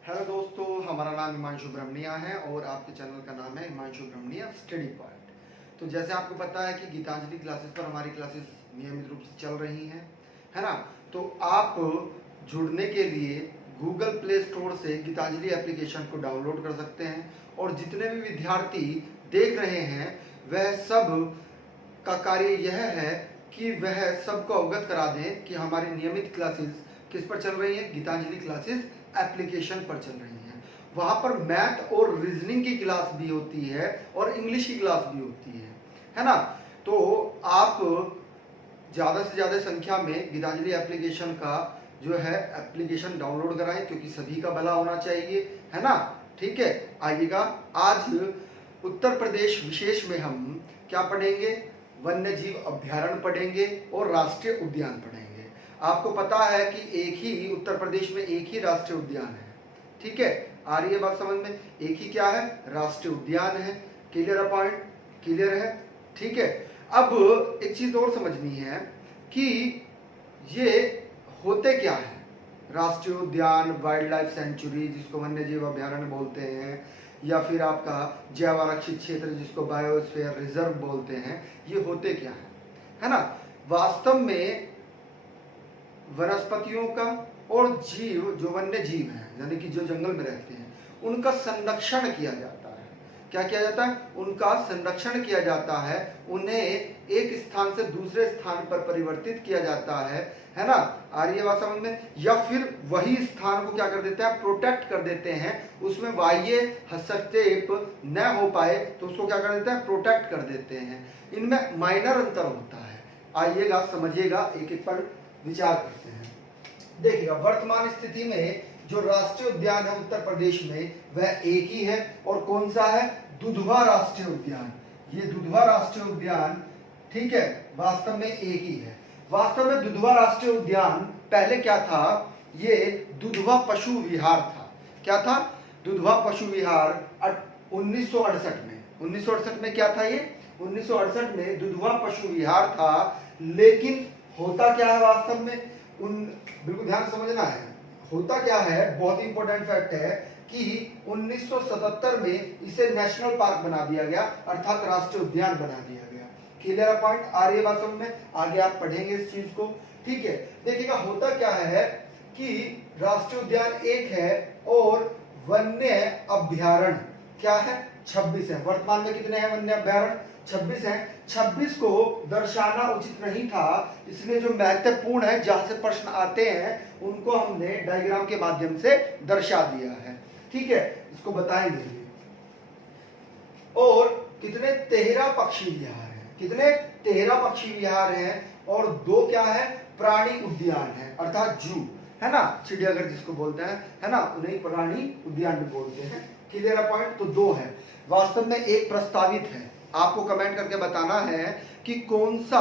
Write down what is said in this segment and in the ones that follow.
Hello दोस्तों, हमारा नाम हिमांशु ब्रह्मनिया है और आपके चैनल का नाम है हिमांशु ब्रह्मनिया स्टडी पॉइंट। तो जैसे आपको पता है कि गीतांजलि क्लासेस पर हमारी क्लासेस नियमित रूप से चल रही हैं, है ना। तो आप जुड़ने के लिए गूगल प्ले स्टोर से गीतांजलि एप्लीकेशन को डाउनलोड कर सकते हैं और जितने भी विद्यार्थी देख रहे हैं वह सब का कार्य यह है कि वह सबको अवगत करा दें कि हमारी नियमित क्लासेस किस पर चल रही है, गीतांजलि क्लासेस एप्लीकेशन पर चल रही हैं। वहां पर मैथ और रीजनिंग की क्लास भी होती है और इंग्लिश की क्लास भी होती है ना। तो आप ज़्यादा से ज़्यादा संख्या में गीतांजलि एप्लीकेशन का जो है एप्लीकेशन डाउनलोड कराएं, क्योंकि सभी का भला होना चाहिए, है ना। ठीक है, आइएगा। आज उत्तर प्रदेश विशेष में हम क्या पढ़ेंगे, वन्यजीव अभ्यारण्य पढ़ेंगे और राष्ट्रीय उद्यान पढ़ेंगे। आपको पता है कि एक ही उत्तर प्रदेश में एक ही राष्ट्रीय उद्यान है, ठीक है। आ रही है बात समझ में, एक ही क्या है, राष्ट्रीय उद्यान है। क्लियर है, पॉइंट क्लियर है, ठीक है। अब एक चीज और समझनी है कि ये होते क्या है, राष्ट्रीय उद्यान, वाइल्ड लाइफ सेंचुरी जिसको वन्यजीव अभ्यारण्य बोलते हैं, या फिर आपका जैव आरक्षित क्षेत्र जिसको बायोस्फीयर रिजर्व बोलते हैं, ये होते क्या है ना। वास्तव में वनस्पतियों का और जीव जो वन्य जीव हैं, यानी कि जो जंगल में रहते हैं, उनका संरक्षण किया जाता है। क्या किया जाता है, उनका संरक्षण किया जाता है। उन्हें एक स्थान से दूसरे स्थान पर परिवर्तित किया जाता है ना। आ रही है बात समझ में। या फिर वही स्थान को क्या कर देते हैं, प्रोटेक्ट कर देते हैं, उसमें बाह्य हस्तक्षेप न हो पाए तो उसको क्या कर देते हैं, प्रोटेक्ट कर देते हैं। इनमें माइनर अंतर होता है, आइएगा समझिएगा, एक एक पर विचार करते हैं। देखिएगा, वर्तमान स्थिति में जो राष्ट्रीय उद्यान है उत्तर प्रदेश में वह एक ही है, और कौन सा है, दुधवा राष्ट्रीय उद्यान। ये दुधवा राष्ट्रीय उद्यान, ठीक है, वास्तव में एक ही है। वास्तव में दुधवा राष्ट्रीय उद्यान पहले क्या था, ये दुधवा पशु विहार था। क्या था, दुधवा पशु विहार 1968 में क्या था, ये 1968 में दुधवा पशु विहार था। लेकिन होता क्या है वास्तव में, बिल्कुल ध्यान समझना है, होता क्या है, बहुत इंपॉर्टेंट फैक्ट है कि 1977 में इसे नेशनल पार्क बना दिया गया, अर्थात राष्ट्रीय उद्यान बना दिया गया। क्लियर पॉइंट, आ रही है बात समझ में, आगे आप पढ़ेंगे इस चीज को, ठीक है। देखिएगा, होता क्या है कि राष्ट्रीय उद्यान एक है और वन्य अभ्यारण्य क्या है, 26 है। वर्तमान में कितने हैं वन्य अभ्यारण्य, 26 हैं। 26 को दर्शाना उचित नहीं था, इसलिए जो महत्वपूर्ण है, जहां से प्रश्न आते हैं, उनको हमने डायग्राम के माध्यम से दर्शा दिया है, ठीक है, इसको बताएंगे। और कितने 13 पक्षी विहार हैं, कितने 13 पक्षी विहार हैं, और 2 क्या है, प्राणी उद्यान है, अर्थात जू, है ना, चिड़ियाघर जिसको बोलते हैं, है ना, उन्हें प्राणी उद्यान भी बोलते हैं। क्लियर पॉइंट, तो 2 है। वास्तव में एक प्रस्तावित है, आपको कमेंट करके बताना है कि कौन सा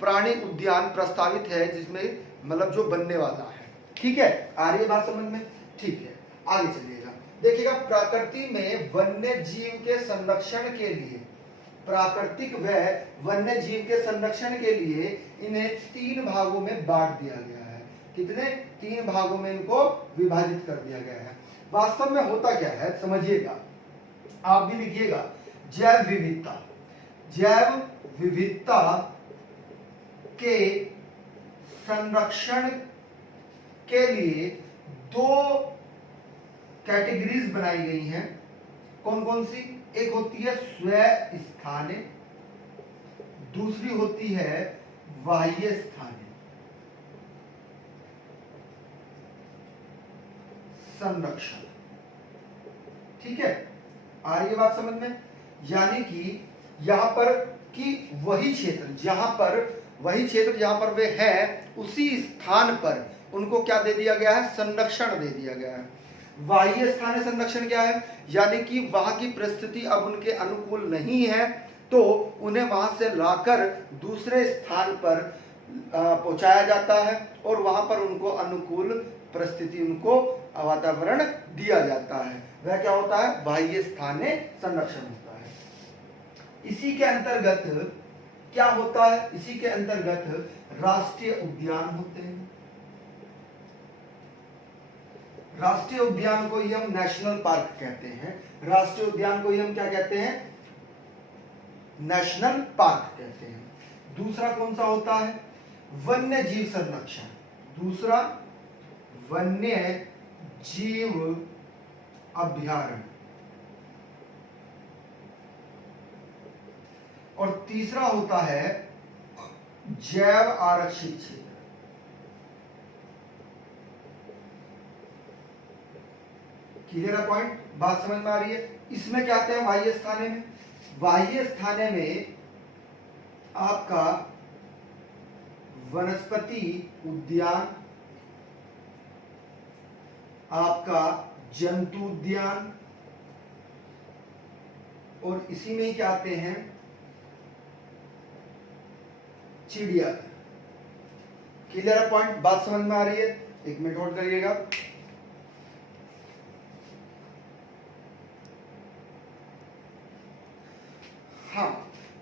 प्राणी उद्यान प्रस्तावित है जिसमें मतलब जो बनने वाला है, ठीक है। आ रही है बात समझ में, ठीक है, आगे चलिएगा। देखिएगा, प्रकृति में वन्य जीव के संरक्षण के लिए, प्राकृतिक व वन्य जीव के संरक्षण के लिए इन्हें 3 भागों में बांट दिया गया है। कितने, 3 भागों में इनको विभाजित कर दिया गया है। वास्तव में होता क्या है समझिएगा, आप भी लिखिएगा, जैव विविधता, जैव विविधता के संरक्षण के लिए 2 कैटेगरीज बनाई गई हैं। कौन कौन सी, एक होती है स्व स्थाने, दूसरी होती है बाह्य स्थाने संरक्षण, ठीक है। आ रही है बात समझ में, यानी कि यहां पर कि वही क्षेत्र जहां पर वे हैं, उसी स्थान पर उनको क्या दे दिया गया है, संरक्षण दे दिया गया है। बाह्य स्थानीय संरक्षण क्या है, यानी कि वहां की परिस्थिति अब उनके अनुकूल नहीं है, तो उन्हें वहां से लाकर दूसरे स्थान पर पहुंचाया जाता है और वहां पर उनको अनुकूल परिस्थिति, उनको वातावरण दिया जाता है। वह क्या होता है, बाह्य स्थानीय संरक्षण होता है। इसी के अंतर्गत क्या होता है, इसी के अंतर्गत राष्ट्रीय उद्यान होते हैं। राष्ट्रीय उद्यान को ही हम नेशनल पार्क कहते हैं, राष्ट्रीय उद्यान को ही हम क्या कहते हैं, नेशनल पार्क कहते हैं। दूसरा कौन सा होता है, वन्य जीव संरक्षण, दूसरा वन्य जीव अभ्यारण्य, और तीसरा होता है जैव आरक्षित क्षेत्र। क्लियर है पॉइंट, बात समझ में आ रही है। इसमें क्या आते हैं बाह्य स्थाने में, बाह्य स्थाने में आपका वनस्पति उद्यान, आपका जंतु उद्यान, और इसी में ही क्या आते हैं चिड़िया। क्लियर है पॉइंट, बात समझ में आ रही है। एक मिनट होल्ड करिएगा। हाँ,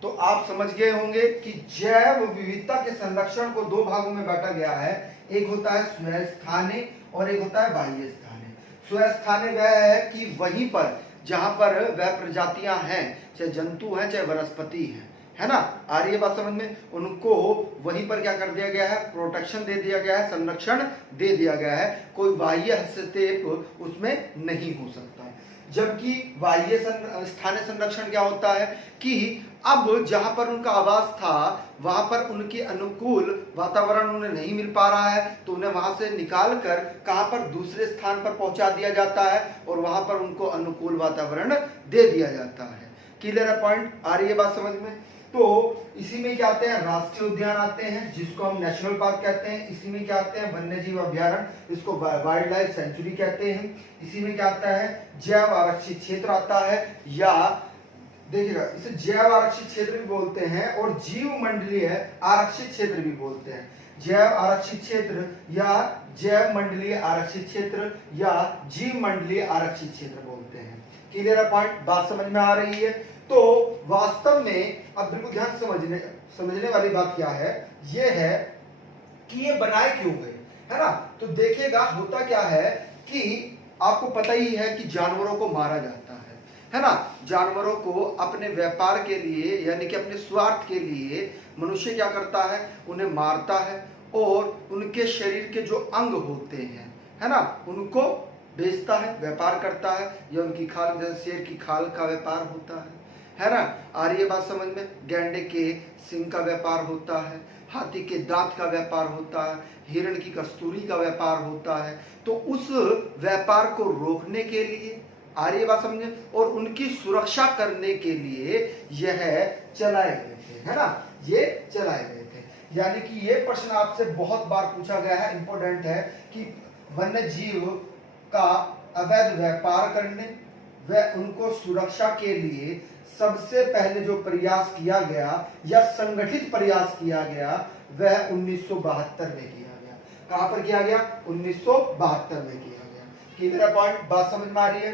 तो आप समझ गए होंगे कि जैव विविधता के संरक्षण को दो भागों में बांटा गया है। एक होता है स्वस्थाने और एक होता है बाह्य स्थाने। स्वस्थाने वह है कि वहीं पर जहां पर वह प्रजातियां हैं, चाहे जंतु हैं चाहे वनस्पति हैं, है ना, आ रही है बात समझ में, उनको वहीं पर क्या कर दिया गया है, प्रोटेक्शन दे दिया गया है, संरक्षण दे दिया गया है, कोई बाह्य हस्तक्षेप उसमें नहीं हो सकता है। जबकि बाह्य स्थानीय संरक्षण क्या होता है कि अब जहां पर उनका आवास था वहां पर उनके अनुकूल वातावरण उन्हें नहीं मिल पा रहा है, तो उन्हें वहां से निकाल कर कहां पर दूसरे स्थान पर पहुंचा दिया जाता है और वहां पर उनको अनुकूल वातावरण दे दिया जाता है। क्लियर है पॉइंट, आ रही है बात समझ में। तो इसी में क्या आते हैं राष्ट्रीय उद्यान आते हैं जिसको हम नेशनल पार्क कहते हैं, इसी में क्या आते हैं वन्य जीव अभ्यारण्य, इसको वाइल्ड लाइफ सेंचुरी कहते हैं, इसी में क्या आता है जैव आरक्षित क्षेत्र आता है, या देखिएगा इसे जैव आरक्षित क्षेत्र भी बोलते हैं और जीव मंडलीय आरक्षित क्षेत्र भी बोलते हैं। जैव आरक्षित क्षेत्र या जैव मंडलीय आरक्षित क्षेत्र या जीव मंडलीय आरक्षित क्षेत्र बोलते हैं। क्लियर है पॉइंट, बात समझ में आ रही है। तो वास्तव में अब बिल्कुल ध्यान समझने वाली बात क्या है, ये है कि ये बनाए क्यों गए, है ना। तो देखिएगा होता क्या है कि आपको पता ही है कि जानवरों को मारा जाता है ना। जानवरों को अपने व्यापार के लिए यानी कि अपने स्वार्थ के लिए मनुष्य क्या करता है, उन्हें मारता है और उनके शरीर के जो अंग होते हैं, है ना, उनको बेचता है, व्यापार करता है, या उनकी खाल, जैसे शेर की खाल का व्यापार होता है ना। आ रही है बात समझ में। गैंडे के सिंग का व्यापार होता है, हाथी के दांत का व्यापार होता है, हिरण की कस्तूरी का व्यापार होता है। तो उस व्यापार को रोकने के लिए, आ रही है बात समझे, और उनकी सुरक्षा करने के लिए यह चलाए गए थे, है ना, ये चलाए गए थे। यानी कि ये प्रश्न आपसे बहुत बार पूछा गया है, इंपॉर्टेंट है कि वन्य जीव का अवैध व्यापार करने व उनको सुरक्षा के लिए सबसे पहले जो प्रयास किया गया या संगठित प्रयास किया गया वह 1972 में किया गया। कहां पर किया गया, 1972 में किया गया। कि मेरा पॉइंट बात समझ में आ रही है।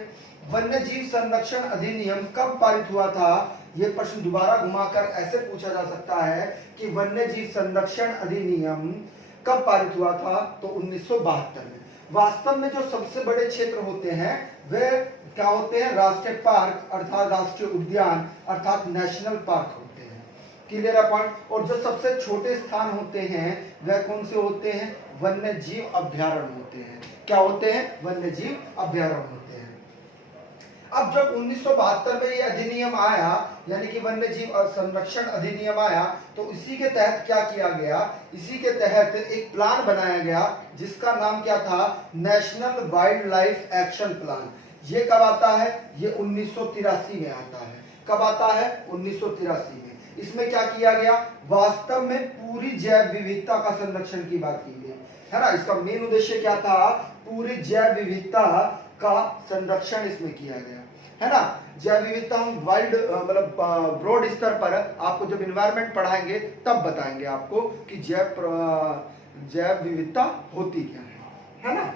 वन्य जीव संरक्षण अधिनियम कब पारित हुआ था, यह प्रश्न दोबारा घुमाकर ऐसे पूछा जा सकता है कि वन्य जीव संरक्षण अधिनियम कब पारित हुआ था, तो 1972 में। वास्तव में जो सबसे बड़े क्षेत्र होते हैं वे क्या होते हैं, राष्ट्रीय पार्क अर्थात राष्ट्रीय उद्यान अर्थात नेशनल पार्क होते हैं। क्लियर है पॉइंट। और जो सबसे छोटे स्थान होते हैं वह कौन से होते हैं, वन्य जीव अभ्यारण्य होते हैं। क्या होते हैं, वन्य जीव अभ्यारण्य होते हैं। अब जब 1972 में ये अधिनियम आया यानी कि वन्य जीव संरक्षण अधिनियम आया, तो इसी के तहत क्या किया गया, इसी के तहत एक प्लान बनाया गया जिसका नाम क्या था, national wild life action plan. ये कब आता है, ये 1983 में आता है। कब आता है, 1983 में। इसमें क्या किया गया, वास्तव में पूरी जैव विविधता का संरक्षण की बात की गई, है ना। इसका मेन उद्देश्य क्या था, पूरी जैव विविधता का संरक्षण इसमें किया गया, है ना। जैव विविधता हम वाइल्ड मतलब ब्रॉड स्तर पर आपको जब एनवायरनमेंट पढ़ाएंगे तब बताएंगे आपको कि जैव विविधता होती क्या है ना।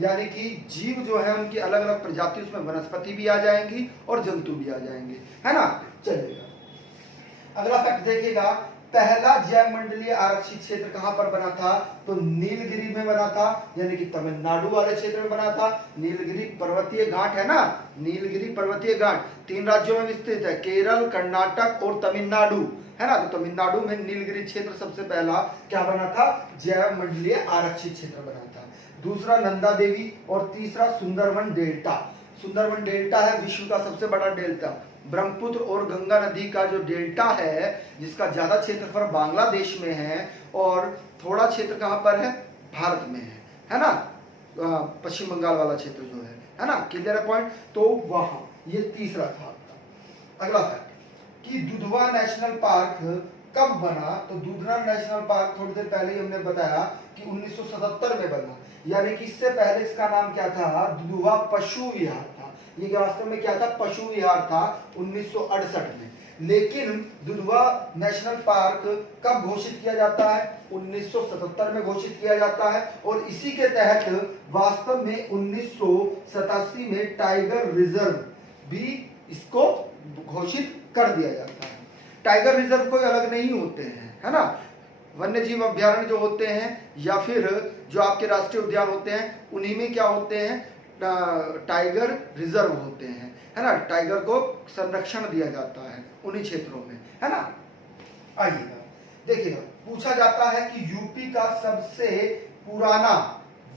यानी कि जीव जो है उनकी अलग अलग प्रजाति, उसमें वनस्पति भी आ जाएंगी और जंतु भी आ जाएंगे, है ना। चलिएगा अगला फैक्ट देखिएगा, पहला जैव मंडलीय आरक्षित क्षेत्र कहां पर बना था? तो नीलगिरी में बना था, यानी कि तमिलनाडु वाले क्षेत्र में बना था। नीलगिरी पर्वतीय घाट है ना, नीलगिरी पर्वतीय घाट 3 राज्यों में विस्तृत है, केरल, कर्नाटक और तमिलनाडु, है ना। तो तमिलनाडु में नीलगिरी क्षेत्र सबसे पहला क्या बना था? जैव मंडलीय आरक्षित क्षेत्र बना था। दूसरा नंदा देवी और तीसरा सुंदरवन डेल्टा। सुंदरवन डेल्टा है विश्व का सबसे बड़ा डेल्टा, ब्रह्मपुत्र और गंगा नदी का जो डेल्टा है, जिसका ज्यादा क्षेत्रफल बांग्लादेश में है और थोड़ा क्षेत्र कहां पर है? भारत में है ना, पश्चिम बंगाल वाला क्षेत्र जो है ना। क्लियर है पॉइंट? तो वहां ये तीसरा था आपका। अगला फैक्ट कि दुधवा नेशनल पार्क कब बना? तो दुधवा नेशनल पार्क थोड़ी देर पहले ही हमने बताया कि 1977 में बना, यानी कि इससे पहले इसका नाम क्या था? दुधवा पशु विहार था। ये वास्तव में क्या था? पशु विहार था 1968 में। लेकिन दुधवा नेशनल पार्क कब घोषित किया जाता है? 1977 में घोषित किया जाता है। और इसी के तहत वास्तव में 1987 में टाइगर रिजर्व भी इसको घोषित कर दिया जाता है। टाइगर रिजर्व कोई अलग नहीं होते हैं, है ना। वन्य जीव अभ्यारण्य जो होते हैं या फिर जो आपके राष्ट्रीय उद्यान होते हैं, उन्हीं में क्या होते हैं? टाइगर रिजर्व होते हैं, है ना। टाइगर को संरक्षण दिया जाता है उन्हीं क्षेत्रों में, है ना। आइएगा देखिएगा, पूछा जाता है कि यूपी का सबसे पुराना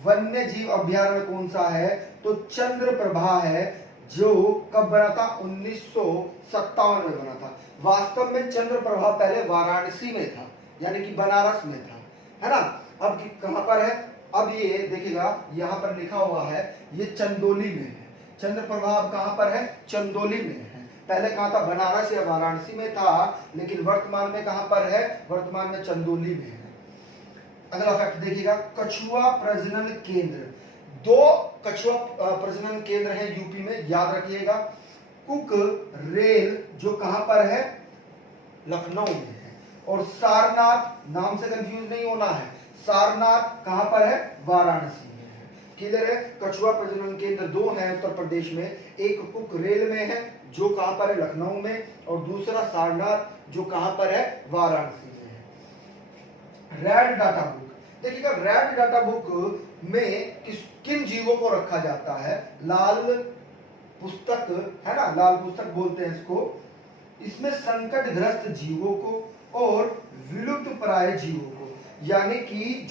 वन्य जीव अभ्यारण्य कौन सा है? तो चंद्रप्रभा है, जो कब बना था? 1957 में बना था। वास्तव में चंद्रप्रभा पहले वाराणसी में था, यानी कि बनारस में था, है ना। अब कहां पर है? अब ये देखिएगा यहाँ पर लिखा हुआ है, ये चंदौली में है। चंद्रप्रभा अब कहां पर है? चंदौली में है। पहले कहां था? बनारस या वाराणसी में था, लेकिन वर्तमान में कहां पर है? वर्तमान में चंदौली में है। अगला फैक्ट देखिएगा, कछुआ प्रजनन केंद्र। 2 कछुआ प्रजनन केंद्र है यूपी में, याद रखिएगा। कुक रेल जो कहां पर है? लखनऊ में है। और सारनाथ, नाम से कंफ्यूज नहीं होना है, सारनाथ कहां पर है? वाराणसी में है। किधर है? कछुआ प्रजनन केंद्र 2 है उत्तर प्रदेश में, एक कुक रेल में है जो कहां पर है? लखनऊ में, और दूसरा सारनाथ जो कहां पर है? वाराणसी में है। रेड डाटा बुक देखिएगा, रेड डाटा बुक में किन जीवों को रखा जाता है? लाल पुस्तक, है ना, लाल पुस्तक बोलते हैं इसको। इसमें संकटग्रस्त जीवों को और विलुप्त प्राय जीवों को, यानी कि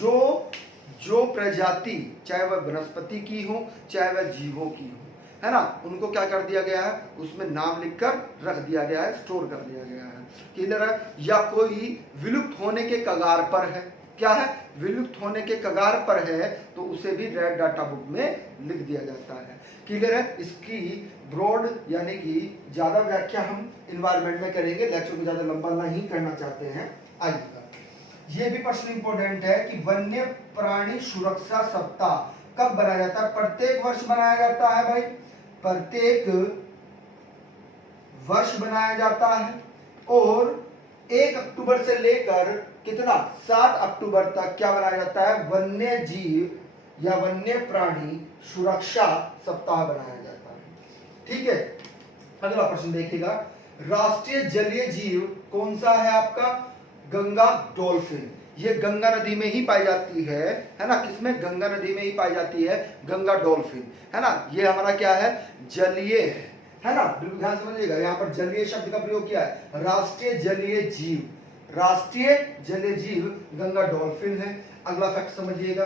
जो प्रजाति, चाहे वह वनस्पति की हो चाहे वह जीवों की हो, है ना, उनको क्या कर दिया गया है? उसमें नाम लिखकर रख दिया गया है, स्टोर कर दिया गया है। क्लियर है? या कोई विलुप्त होने के कगार पर है, क्या है? विलुप्त होने के कगार पर है, तो उसे भी रेड डाटा बुक में लिख दिया जाता है। क्लियर है? इसकी ब्रॉड यानी कि ज्यादा व्याख्या हम इन्वायरमेंट में करेंगे, लेक्चर को ज्यादा लंबा नहीं करना चाहते हैं। आइएगा, ये भी प्रश्न इंपॉर्टेंट है कि वन्य प्राणी सुरक्षा सप्ताह कब बनाया जाता है? प्रत्येक वर्ष बनाया जाता है भाई, प्रत्येक वर्ष बनाया जाता है। और 1 अक्टूबर से लेकर कितना? 7 अक्टूबर तक क्या बनाया जाता है? वन्य जीव या वन्य प्राणी सुरक्षा सप्ताह बनाया जाता है। ठीक है, अगला प्रश्न देखिएगा, राष्ट्रीय जलीय जीव कौन सा है आपका? गंगा डॉल्फिन। ये गंगा नदी में ही पाई जाती है ना। किसमें? गंगा नदी में ही पाई जाती है गंगा डॉल्फिन, है ना। ये हमारा क्या है? जलीय है ना। बिल्कुल ध्यान समझिएगा, यहाँ पर जलीय शब्द का प्रयोग किया है। राष्ट्रीय जलीय जीव, राष्ट्रीय जलीय जीव गंगा डॉल्फिन है। अगला फैक्ट समझिएगा,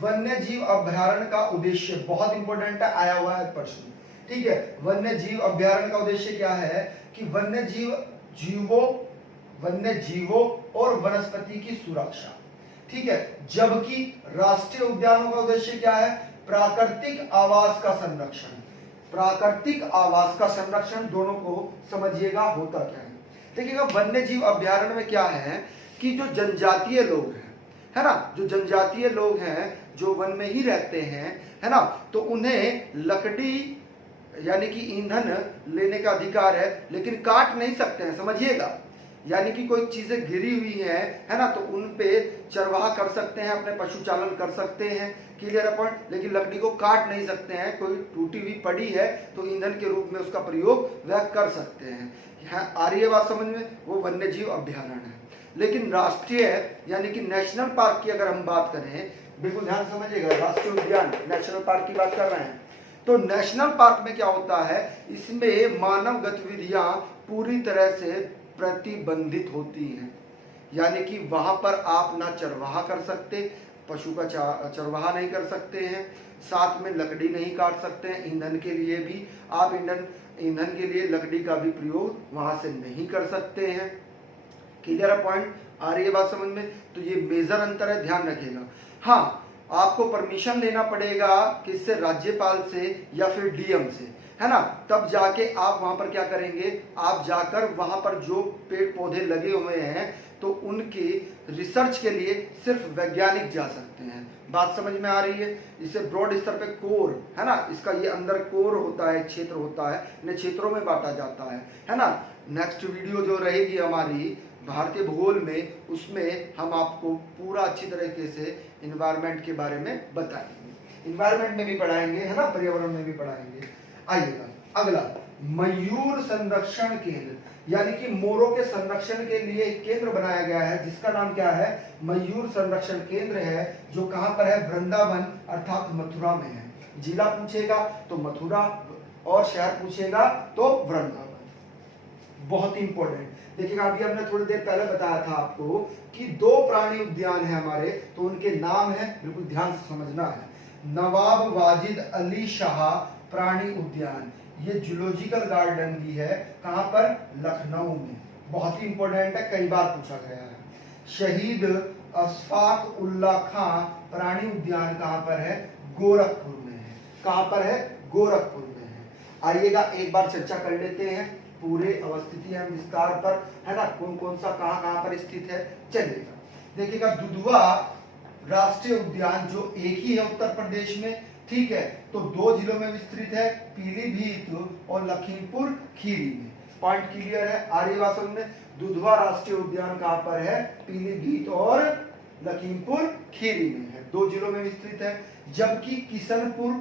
वन्य जीव अभ्यारण्य का उद्देश्य बहुत इंपॉर्टेंट है, आया हुआ है प्रश्न। ठीक है, वन्य जीव अभ्यारण्य का उद्देश्य क्या है? कि वन्य जीवों और वनस्पति की सुरक्षा। ठीक है, जबकि राष्ट्रीय उद्यानों का उद्देश्य क्या है? प्राकृतिक आवास का संरक्षण। प्राकृतिक आवास का संरक्षण, दोनों को समझिएगा होता क्या है। देखिएगा, वन्य जीव अभ्यारण्य में क्या है कि जो जनजातीय लोग हैं, है ना, जो जनजातीय लोग हैं जो वन में ही रहते हैं, है ना, तो उन्हें लकड़ी यानी कि ईंधन लेने का अधिकार है, लेकिन काट नहीं सकते हैं, समझिएगा। यानी कि कोई चीजें गिरी हुई है ना, तो उन पे चरवाहा कर सकते हैं, अपने पशुचालन कर सकते हैं। क्लियर है पॉइंट? लेकिन लकड़ी को काट नहीं सकते हैं। कोई टूटी हुई पड़ी है तो ईंधन के रूप में उसका प्रयोग वह कर सकते हैं। यहाँ आ रही है बात समझ में? वो वन्य जीव अभ्यारण्य है। लेकिन राष्ट्रीय यानी कि नेशनल पार्क की अगर हम बात करें, बिल्कुल ध्यान समझिएगा, राष्ट्रीय उद्यान नेशनल पार्क की बात कर रहे हैं, तो नेशनल पार्क में क्या होता है, इसमें मानव गतिविधियां पूरी तरह से प्रतिबंधित होती हैं। यानी कि वहां पर आप ना चरवाहा कर सकते, पशु का चरवाहा नहीं कर सकते हैं, साथ में लकड़ी नहीं काट सकते हैं, ईंधन के लिए भी आप ईंधन के लिए लकड़ी का भी प्रयोग वहां से नहीं कर सकते हैं। क्लियर है पॉइंट, आ रही है बात समझ में? तो ये मेजर अंतर है, ध्यान रखिएगा। हाँ, आपको परमिशन लेना पड़ेगा किससे, राज्यपाल से या फिर डीएम से, है ना, तब जाके आप वहां पर क्या करेंगे, आप जाकर वहां पर जो पेड़ पौधे लगे हुए हैं तो उनके रिसर्च के लिए सिर्फ वैज्ञानिक जा सकते हैं। बात समझ में आ रही है? इसे ब्रॉड स्तर पे कोर, है ना, इसका ये अंदर कोर होता है, क्षेत्र होता है, इन्हें क्षेत्रों में बांटा जाता है ना। नेक्स्ट वीडियो जो रहेगी हमारी भारतीय भूगोल में, उसमें हम आपको पूरा अच्छी तरीके से इन्वायरमेंट के बारे में बताएंगे, इन्वायरमेंट में भी पढ़ाएंगे, है ना, पर्यावरण में भी पढ़ाएंगे। आइएगा अगला, मयूर संरक्षण केंद्र, यानी कि मोरों के संरक्षण के लिए एक केंद्र बनाया गया है जिसका नाम क्या है, मयूर संरक्षण केंद्र है, जो कहां पर है, वृंदावन अर्थात मथुरा में है। जिला पूछेगा तो मथुरा और शहर पूछेगा तो वृंदावन। बहुत इंपॉर्टेंट, देखिएगा अभी हमने थोड़ी देर पहले बताया था आपको कि 2 प्राणी उद्यान है हमारे, तो उनके नाम है, बिल्कुल ध्यान से समझना है। नवाब वाजिद अली शाह प्राणी उद्यान, ये जूलॉजिकल गार्डन भी है, कहां पर, लखनऊ में। बहुत ही इंपॉर्टेंट है, कई बार पूछा गया है। शहीद अशफाक उल्लाह खां प्राणी उद्यान कहां पर है, गोरखपुर में है। कहां पर है, गोरखपुर में है। आइएगा एक बार चर्चा कर लेते हैं पूरे अवस्थिति एवं विस्तार पर, है ना, कौन कौन सा कहां पर स्थित है। चलिएगा देखिएगा, दुधवा राष्ट्रीय उद्यान जो एक ही है उत्तर प्रदेश में, ठीक है, तो 2 जिलों में विस्तृत है, पीलीभीत और लखीमपुर खीरी में। पॉइंट क्लियर है, आ रही बात समझ में? दुधवा राष्ट्रीय उद्यान कहां पर है, पीलीभीत और लखीमपुर खीरी में है, 2 जिलों में विस्तृत है। जबकि किशनपुर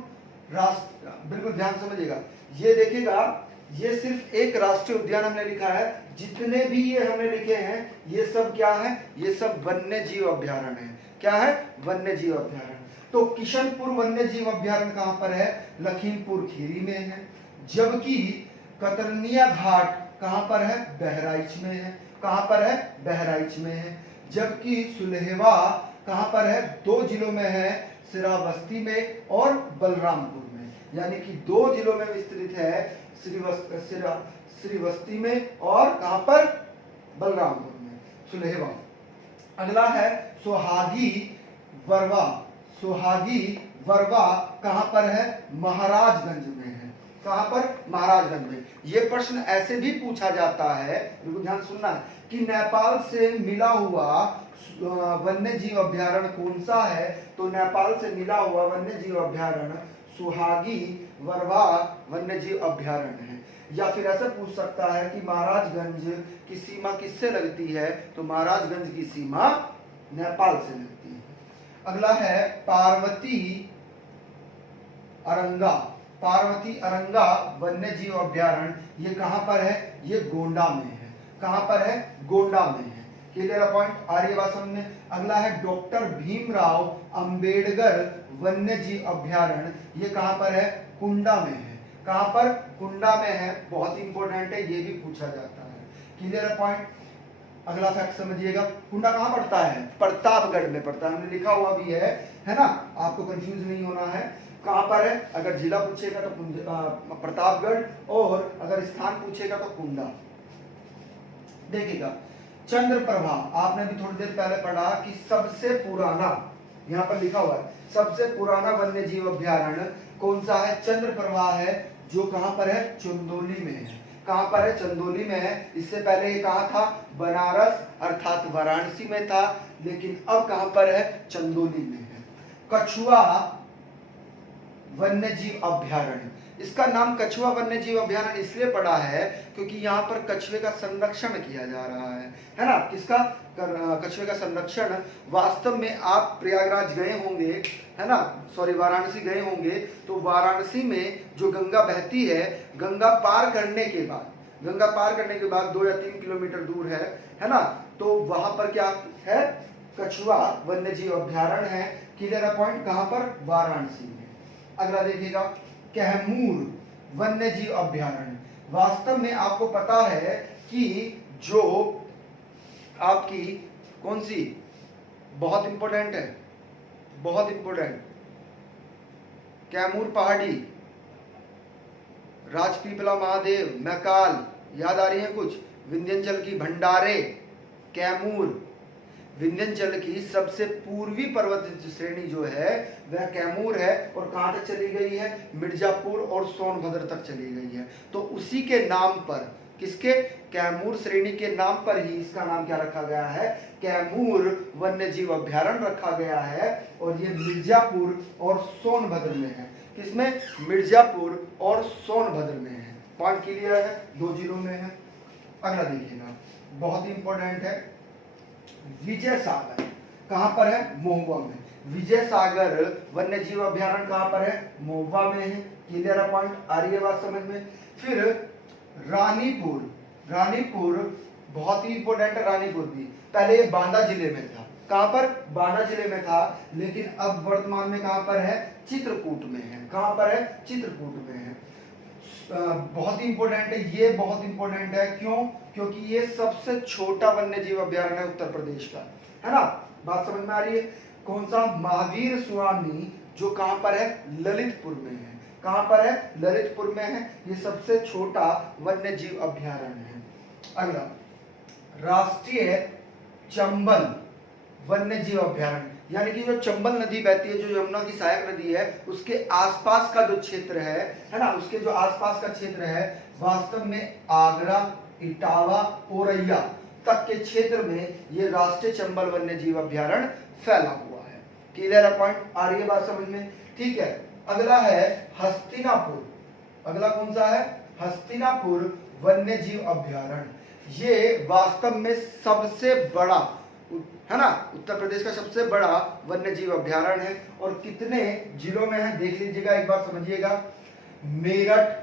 राष्ट्र, बिल्कुल ध्यान समझिएगा, ये देखिएगा, ये सिर्फ एक राष्ट्रीय उद्यान हमने लिखा है, जितने भी ये हमने लिखे हैं ये सब क्या है, ये सब वन्य जीव अभ्यारण्य है। क्या है, वन्य जीव अभ्यारण्य। तो किशनपुर वन्य जीव अभ्यारण्य कहां पर है, लखीमपुर खीरी में है। जबकि कतरनिया घाट कहां पर है, बहराइच में है। कहां पर है, बहराइच में है। जबकि सुलेहवा कहां पर है, 2 जिलों में है, श्रावस्ती में और बलरामपुर में, यानी कि 2 जिलों में विस्तृत है, श्रीवस्ती में और कहां पर, बलरामपुर में, सुलेहवा। अगला है सोहागी वरवा, सोहागी वरवा कहां पर है, महाराजगंज में है। कहां पर, महाराजगंज में। यह प्रश्न ऐसे भी पूछा जाता है, बिल्कुल ध्यान सुनना है, कि नेपाल से मिला हुआ वन्य जीव अभ्यारण्य कौन सा है, तो नेपाल से मिला हुआ वन्य जीव अभ्यारण्य सुहागी वरवा वन्य जीव अभ्यारण्य है। या फिर ऐसा पूछ सकता है कि महाराजगंज की सीमा किससे लगती है, तो महाराजगंज की सीमा नेपाल से लगती है। अगला है पार्वती अरंगा, पार्वती अरंगा वन्य जीव अभ्यारण्य, ये कहां पर है, ये गोंडा में है। कहां पर है, गोंडा में है। क्लियर पॉइंट, आ रही है बात समझ में? अगला है डॉक्टर भीमराव अंबेडकर वन्य जीव अभ्यारण्य, ये कहां पर है, कुंडा में है। कहां पर, कुंडा में है। बहुत इंपॉर्टेंट है, ये भी पूछा जाता है। Clear point. अगला फैक्ट समझिएगा, कुंडा कहां पड़ता है, प्रतापगढ़ में पड़ता है, हमने लिखा हुआ भी है ना, आपको कंफ्यूज नहीं होना है। कहां पर है, अगर जिला पूछेगा तो प्रतापगढ़, और अगर स्थान पूछेगा तो कुंडा। देखिएगा चंद्रप्रभा, आपने भी थोड़ी देर पहले पढ़ा कि सबसे पुराना, यहाँ पर लिखा हुआ है सबसे पुराना वन्य जीव अभ्यारण्य कौन सा है, चंद्रप्रभा है, जो कहां पर है, चंदौली में है। कहां पर है, चंदौली में है। इससे पहले ये कहां था, बनारस अर्थात वाराणसी में था, लेकिन अब कहां पर है, चंदौली में है। कछुआ वन्य जीव अभ्यारण्य, इसका नाम कछुआ वन्य जीव अभ्यारण्य इसलिए पड़ा है क्योंकि यहाँ पर कछुए का संरक्षण किया जा रहा है ना। किसका, कछुए का संरक्षण। वास्तव में आप प्रयागराज गए होंगे, है ना, सॉरी वाराणसी गए होंगे, तो वाराणसी में जो गंगा बहती है, गंगा पार करने के बाद 2 या 3 किलोमीटर दूर है ना, तो वहां पर क्या है, कछुआ वन्य जीव अभ्यारण्य है। क्लियर है पॉइंट, कहां पर, वाराणसी में। अगला देखिएगा, कैमूर वन्य जीव अभ्यारण्य। वास्तव में आपको पता है कि जो आपकी कौन सी, बहुत इंपॉर्टेंट है, बहुत इंपॉर्टेंट, कैमूर पहाड़ी, राजपीपला महादेव, मैकाल, याद आ रही है कुछ, विंध्याचल की भंडारे, कैमूर, विंध्याचल की सबसे पूर्वी पर्वत श्रेणी जो है वह कैमूर है। और कहां तक चली गई है, मिर्जापुर और सोनभद्र तक चली गई है। तो उसी के नाम पर, किसके, कैमूर श्रेणी के नाम पर ही इसका नाम क्या रखा गया है, कैमूर वन्य जीव अभ्यारण्य रखा गया है। और ये मिर्जापुर और सोनभद्र में है। किसमें, मिर्जापुर और सोनभद्र में है। पॉइंट क्लियर है, 2 जिलों में है। अगला देखिएगा, बहुत इंपॉर्टेंट है, विजय सागर कहां पर है, महुआ में। विजय सागर वन्य जीव अभ्यारण्य कहां पर है, महुआ में है। क्लियर है पॉइंट, आ रही है बात समझ में। फिर रानीपुर, रानीपुर बहुत ही इंपॉर्टेंट है, रानीपुर भी। पहले ये बांदा जिले में था, कहां पर, बांदा जिले में था, लेकिन अब वर्तमान में कहां पर है, चित्रकूट में है। कहां पर है, चित्रकूट में है। बहुत ही इंपॉर्टेंट है ये, बहुत इंपॉर्टेंट है, क्यों, क्योंकि ये सबसे छोटा वन्य जीव अभ्यारण्य है उत्तर प्रदेश का, है ना। बात समझ में आ रही है। कौन सा, महावीर स्वामी, जो कहां पर है, ललितपुर में है। कहां पर है, ललितपुर में है। ये सबसे छोटा वन्य जीव अभ्यारण्य है। अगला, राष्ट्रीय चंबल वन्य जीव अभ्यारण्य, यानी कि जो चंबल नदी बहती है, जो यमुना की सहायक नदी है, उसके आसपास का जो क्षेत्र है ना, उसके जो आसपास का क्षेत्र है, वास्तव में आगरा, इटावा, औरैया तक के क्षेत्र में ये राष्ट्रीय चंबल वन्य जीव अभ्यारण्य फैला हुआ है। क्लियर है पॉइंट, आ रही है बात समझ में, ठीक है। अगला है हस्तिनापुर। अगला कौन सा है, हस्तिनापुर वन्य जीव अभ्यारण्य। ये वास्तव में सबसे बड़ा, है ना, उत्तर प्रदेश का सबसे बड़ा वन्य जीव अभ्यारण्य है। और कितने जिलों में है देख लीजिएगा, एक बार समझिएगा, मेरठ,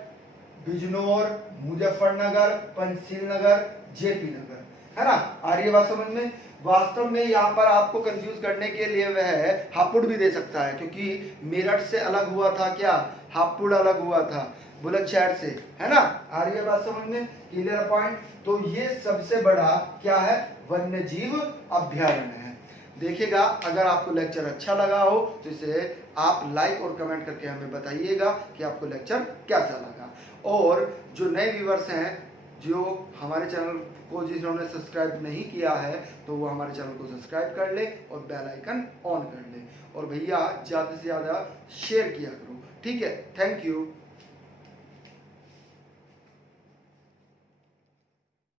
बिजनौर, मुजफ्फरनगर, पंचशील नगर, जेपी नगर, है ना। आ रही है बात समझ में। वास्तव में यहाँ पर आपको कंफ्यूज करने के लिए वह हापुड़ भी दे सकता है, क्योंकि मेरठ से अलग हुआ था क्या, हापुड़ अलग हुआ था बुलंदशहर से, है ना। आ रही है बात समझ में, क्लियर पॉइंट। तो ये सबसे बड़ा क्या है, वन्य जीव अभ्यारण्य है। देखिएगा, अगर आपको लेक्चर अच्छा लगा हो तो इसे आप लाइक और कमेंट करके हमें बताइएगा कि आपको लेक्चर कैसा लगा। और जो नए व्यूअर्स हैं, जो हमारे चैनल को जिन्होंने सब्सक्राइब नहीं किया है, तो वो हमारे चैनल को सब्सक्राइब कर ले और बेल आइकन ऑन कर ले। और भैया ज़्यादा से ज़्यादा शेयर किया करो, ठीक है। Thank you.